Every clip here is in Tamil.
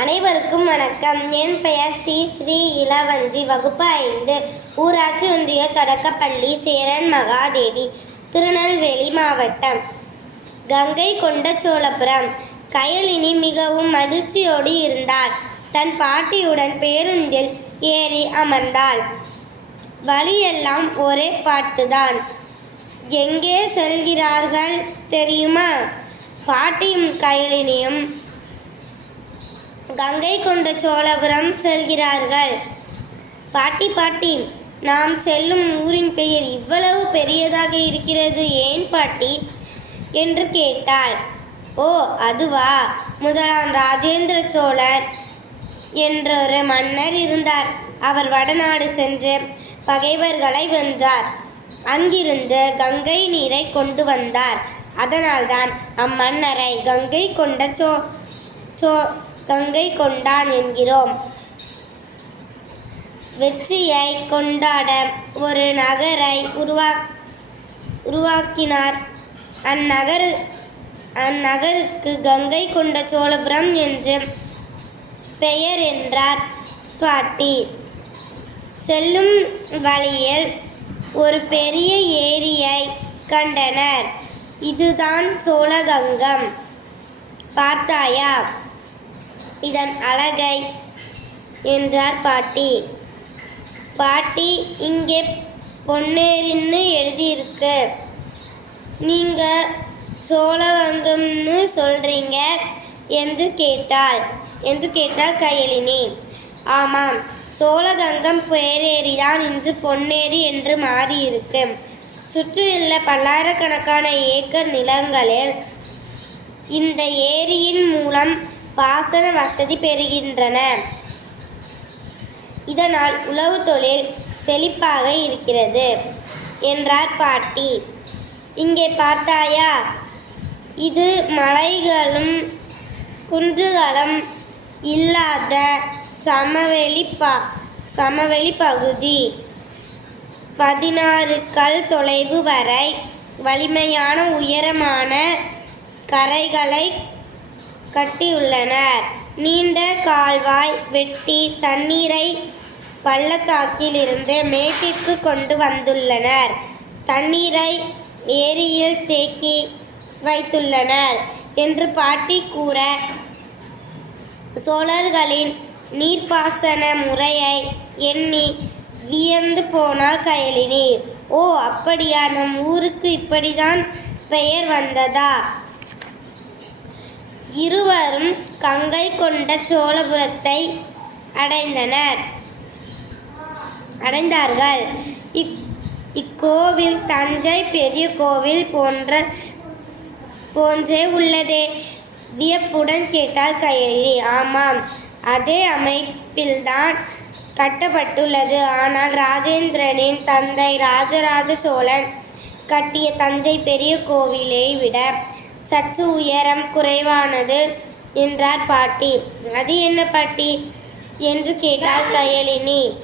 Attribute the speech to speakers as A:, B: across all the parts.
A: அனைவருக்கும் வணக்கம். என் பெயர் சி. ஸ்ரீ. இளவஞ்சி. வகுப்பு ஐந்து. ஊராட்சி ஒன்றிய தொடக்கப்பள்ளி சேரன் மகாதேவி திருநெல்வேலி மாவட்டம். கங்கை கொண்ட சோழபுரம் கயலினி மிகவும் மகிழ்ச்சியோடு இருந்தாள். தன் பாட்டியுடன் பேருந்தில் ஏறி அமர்ந்தாள். வழியெல்லாம் ஒரே பாட்டுதான். எங்கே செல்கிறார்கள் தெரியுமா? பாட்டியும் கயலினியும் கங்கை கொண்ட சோழபுரம் செல்கிறார்கள். பாட்டி பாட்டி நாம் செல்லும் ஊரின் பெயர் இவ்வளவு பெரியதாக இருக்கிறது ஏன் பாட்டி? என்று கேட்டாள். ஓ அதுவா? முதலாம் ராஜேந்திர சோழன் என்றொரு மன்னர் இருந்தார். அவர் வடநாடு சென்று பகைவர்களை வென்றார். அங்கிருந்து கங்கை நீரை கொண்டு வந்தார். அதனால்தான் அம்மன்னரை கங்கை கொண்ட சோ சோ கங்கை கொண்டான் என்கிறோம். வெற்றியை கொண்டாட ஒரு நகரை உருவா உருவாக்கினார். அந்நகர் அந்நகருக்கு கங்கை கொண்ட சோழபுரம் என்று பெயர் என்றார். பாட்டி செல்லும் வழியில் ஒரு பெரிய ஏரியை கண்டனர். இதுதான் சோழகங்கம். பார்த்தாயா? இதன் அழகை என்றார் பாட்டி. பாட்டி இங்கே பொன்னேரின்னு எழுதியிருக்கு. நீங்கள் சோழகங்கம்னு சொல்கிறீங்க என்று கேட்டாள். என்று கேட்டாள் கயலினி ஆமாம் சோழகங்கம் பேரேரிதான் இன்று பொன்னேரி என்று மாறியிருக்கு. சுற்றியுள்ள பல்லாயிரக்கணக்கான ஏக்கர் நிலங்களில் இந்த ஏரியின் மூலம் பாசன வசதி பெறுகின்றன. இதனால் உழவு தொழில் செழிப்பாக இருக்கிறது என்றார் பாட்டி. இங்கே பார்த்தாயா? இது மலைகளும் குன்றுகளும் இல்லாத சமவெளி ப சமவெளி பகுதி. பதினாறு கல் தொலைவு வரை வலிமையான உயரமான கரைகளை கட்டியுள்ளனர். நீண்ட கால்வாய் வெட்டி தண்ணீரை பள்ளத்தாக்கிலிருந்து மேட்டிற்கு கொண்டு வந்துள்ளனர். தண்ணீரை ஏரியில் தேக்கி வைத்துள்ளனர் என்று பாட்டி கூற சோழர்களின் நீர்ப்பாசன முறையை எண்ணி வியந்து போனால் கயலினி. ஓ அப்படியா? நம் ஊருக்கு இப்படிதான் பெயர் வந்ததா? இருவரும் கங்கை கொண்ட சோழபுரத்தை அடைந்தனர். அடைந்தார்கள். இக் இக்கோவில் தஞ்சை பெரிய கோவில் போன்ற போன்றே உள்ளதே. வியப்புடன் கேட்டால் கையெழி ஆமாம் அதே அமைப்பில்தான் கட்டப்பட்டுள்ளது. ஆனால் ராஜேந்திரனின் தந்தை ராஜராஜ சோழன் கட்டிய தஞ்சை பெரிய கோவிலை விட சற்று உயரம் குறைவானது என்றார் பாட்டி. அது என்ன பாட்டி? என்று கேட்டாள் கயலினி.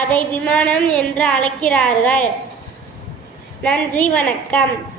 A: அதை விமானம் என்று அழைக்கிறார்கள். நன்றி வணக்கம்.